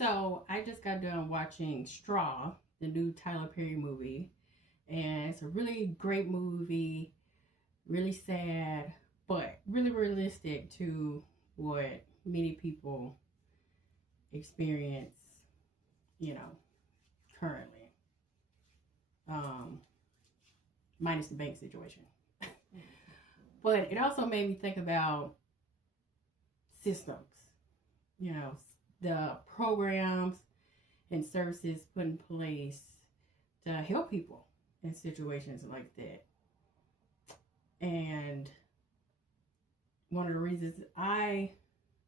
So I just got done watching Straw, the new Tyler Perry movie, and it's a really great movie, really sad, but really realistic to what many people experience, you know, currently. Um, Minus the bank situation. But it also made me think about systems, you know, the programs and services put in place to help people in situations like that. And one of the reasons I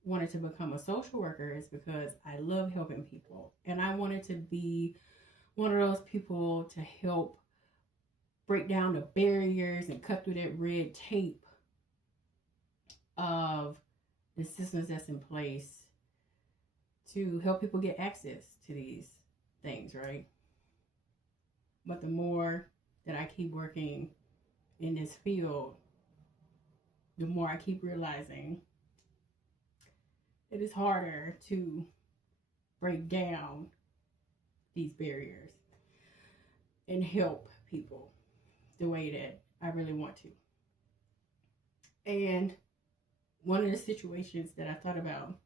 wanted to become a social worker is because I love helping people. And I wanted to be one of those people to help break down the barriers and cut through that red tape of the systems that's in place to help people get access to these things, right? But the more that I keep working in this field, the more I keep realizing it is harder to break down these barriers and help people the way that I really want to. And one of the situations that I thought about,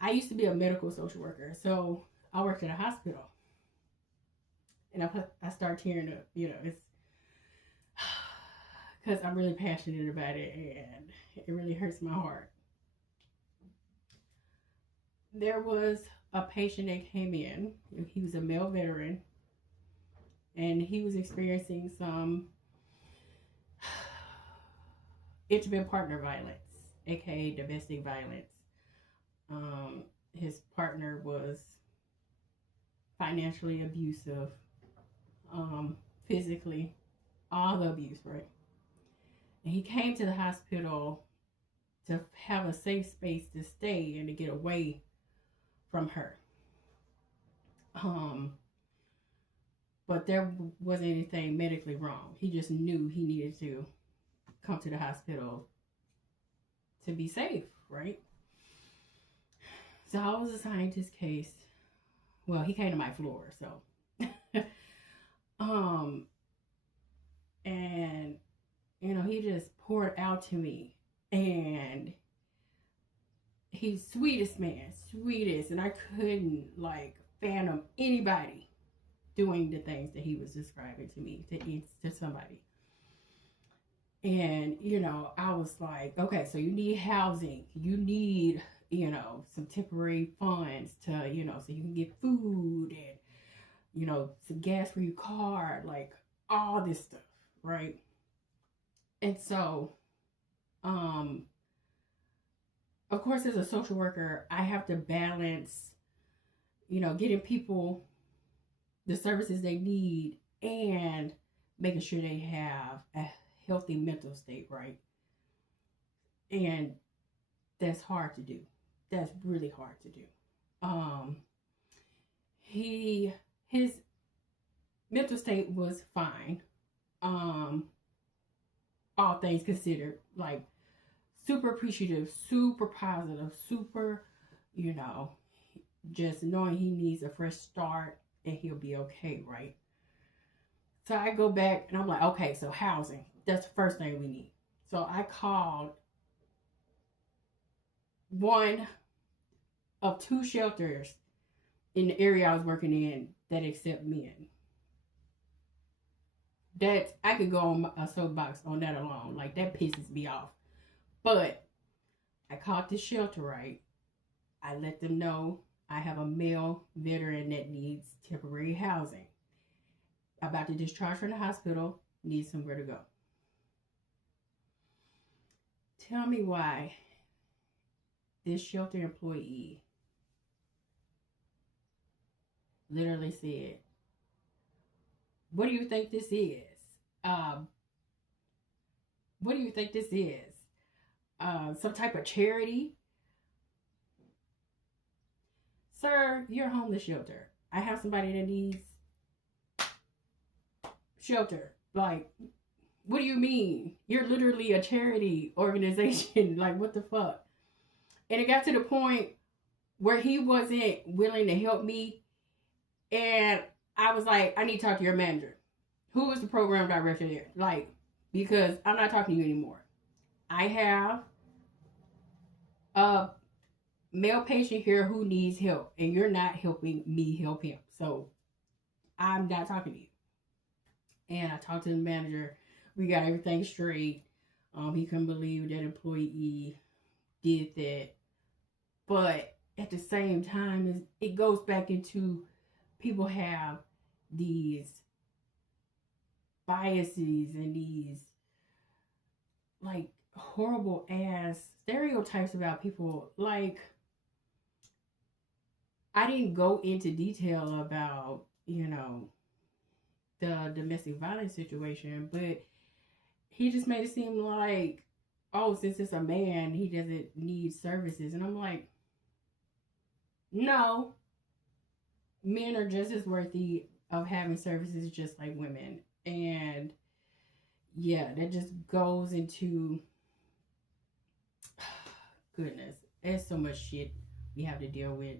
I used to be a medical social worker, so I worked at a hospital. And I start tearing up, it's because I'm really passionate about it and it really hurts my heart. There was a patient that came in. He was a male veteran and he was experiencing some intimate partner violence, aka domestic violence. His partner was financially abusive, physically, all the abuse, right? And he came to the hospital to have a safe space to stay and to get away from her. But there wasn't anything medically wrong. He just knew he needed to come to the hospital to be safe, right? So I was assigned his case. Well, he came to my floor, so and he just poured out to me, and he's sweetest man, sweetest, and I couldn't fathom anybody doing the things that he was describing to me to somebody. And I was like, okay, so you need housing, you need some temporary funds to so you can get food and some gas for your car, like all this stuff, right? And so of course, as a social worker, I have to balance getting people the services they need and making sure they have a healthy mental state, right? And that's hard to do. That's really hard to do. His mental state was fine. All things considered, like super appreciative, super positive, super, just knowing he needs a fresh start and he'll be okay, right? So I go back and I'm like, okay, so housing, that's the first thing we need. So I called one of two shelters in the area I was working in that accept men. That I could go on a soapbox on that alone. Like, that pisses me off. But I called this shelter, right? I let them know I have a male veteran that needs temporary housing. About to discharge from the hospital, needs somewhere to go. Tell me why this shelter employee literally said, what do you think this is? What do you think this is? Some type of charity? Sir, you're a homeless shelter. I have somebody that needs shelter. Like, what do you mean? You're literally a charity organization. Like, what the fuck? And it got to the point where he wasn't willing to help me. And I was like, I need to talk to your manager. Who is the program director there? Like, because I'm not talking to you anymore. I have a male patient here who needs help, and you're not helping me help him. So I'm not talking to you. And I talked to the manager. We got everything straight. He couldn't believe that employee did that. But at the same time, it goes back into people have these biases and these like horrible ass stereotypes about people. Like, I didn't go into detail about, the domestic violence situation, but he just made it seem like, oh, since it's a man, he doesn't need services. And I'm like, no, men are just as worthy of having services just like women. And yeah, that just goes into goodness. There's so much shit we have to deal with.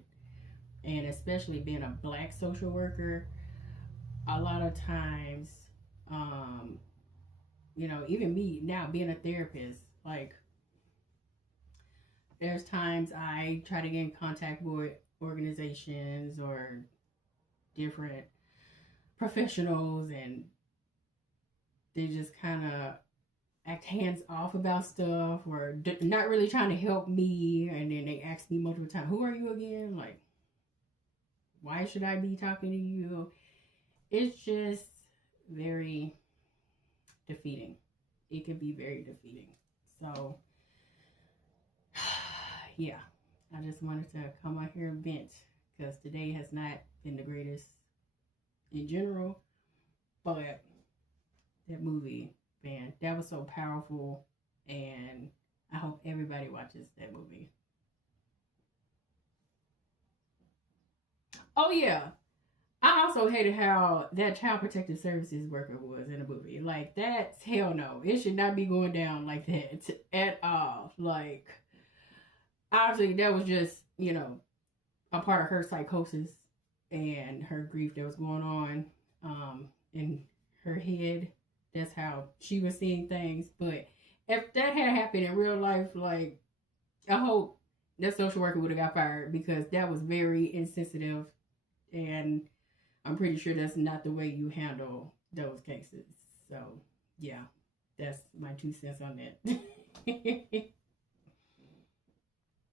And especially being a black social worker, a lot of times, even me now being a therapist, like there's times I try to get in contact with organizations or different professionals, and they just kind of act hands off about stuff or not really trying to help me. And then they ask me multiple times, who are you again? Like, why should I be talking to you? It's just very defeating. It can be very defeating. So, yeah, I just wanted to come out here and vent because today has not been the greatest in general. But that movie, man, that was so powerful. And I hope everybody watches that movie. Oh, yeah. I also hated how that child protective services worker was in the movie. Like, that's hell no. It should not be going down like that at all. Like, obviously, that was just, a part of her psychosis and her grief that was going on in her head. That's how she was seeing things. But if that had happened in real life, like, I hope that social worker would have got fired because that was very insensitive, and I'm pretty sure that's not the way you handle those cases. So, yeah, that's my 2 cents on that.